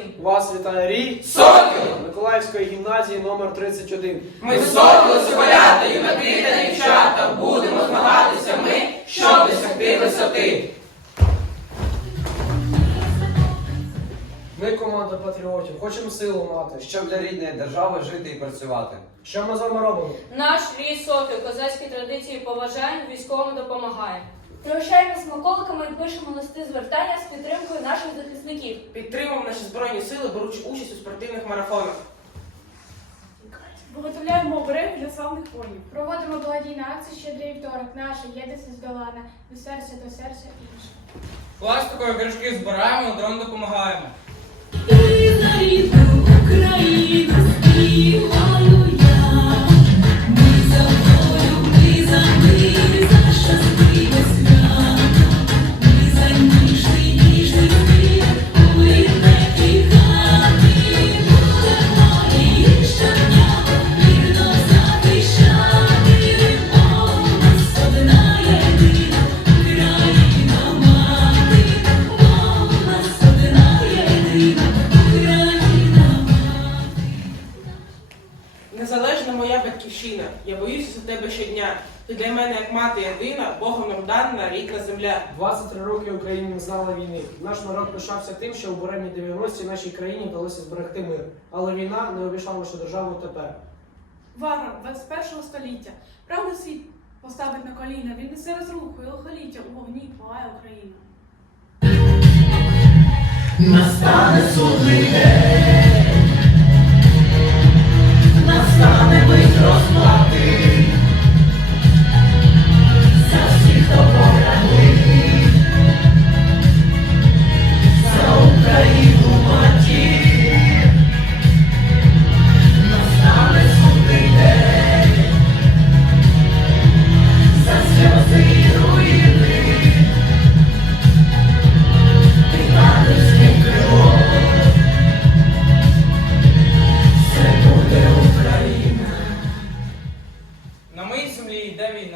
зичимо. Вас вітає рій Сокіл! Миколаївської гімназії номер 31. Ми соколи соколята, юнаки та дівчата, будемо змагатися ми, щоб досягти висоти. Ми команда патріотів, хочемо силу мати. Щоб для рідної держави жити і працювати. Що ми з вами робимо? Наш рій сокіл, козацькі традиції поважаємо, військовим допомагаємо. Пригощаємо смаколиками і пишемо листи звертання з підтримкою наших захисників. Підтримуємо наші збройні сили, беручи участь у спортивних марафонах. Виготовляємо обереги для славних воїнів. Проводимо благодійні акції щедрий вівторок. Наша єдність здолана від серця до серця інше. Пластикові пиріжки збираємо, дрон допомагаємо. Незалежна моя батьківщина, я боюся за тебе щодня. Ти для мене як мати єдина, Богом нам дана рідна земля. 23 роки Україна не знала війни. Наш народ пишався тим, що у буремні 90-ті нашій країні вдалося зберегти мир. Але війна не обійшла нашу державу тепер. Варвар 21 століття. Правда світ поставить на коліна. Він несе розруху і лихоліття у вогні палає Україна. Настане судний день,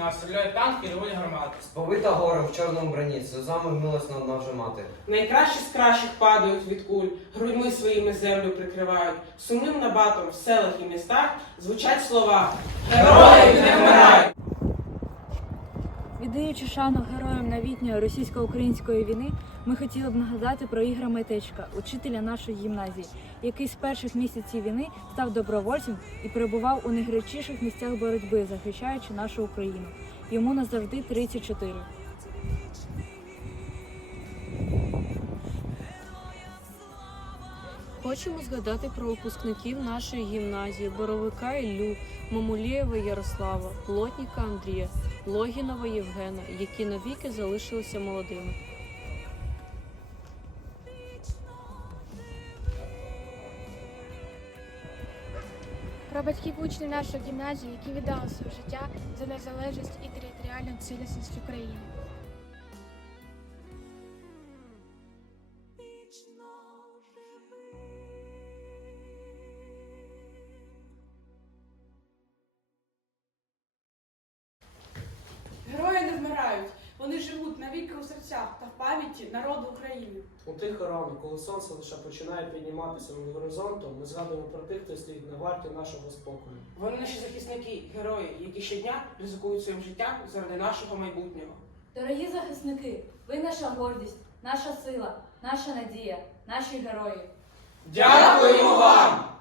війна, стріляють танки і ревуть гармати. Сповита горем в чорному броні, сльозами милосна вже мати. Найкращі з кращих падають від куль, грудьми своїми землю прикривають. Сумним набатом в селах і містах звучать слова Герої не вмирають! Віддаючи шану героям новітньої російсько-української війни, ми хотіли б нагадати про Ігра Метечка, учителя нашої гімназії, який з перших місяців війни став добровольцем і перебував у найгарячіших місцях боротьби, захищаючи нашу Україну. Йому назавжди 34. Хочемо згадати про випускників нашої гімназії Боровика Іллю, Мамулєєва Ярослава, Плотніка Андрія, Логінова Євгена, які навіки залишилися молодими. Про батьків учнів нашої гімназії, які віддали своє життя за незалежність і територіальну цілісність України. Навіки у серцях та в пам'яті народу України. У тих ранок, коли сонце лише починає підніматися над горизонтом, ми згадуємо про тих, хто стоїть на варті нашого спокою. Вони наші захисники, герої, які щодня ризикують своїм життям заради нашого майбутнього. Дорогі захисники, ви наша гордість, наша сила, наша надія, наші герої. Дякуємо вам!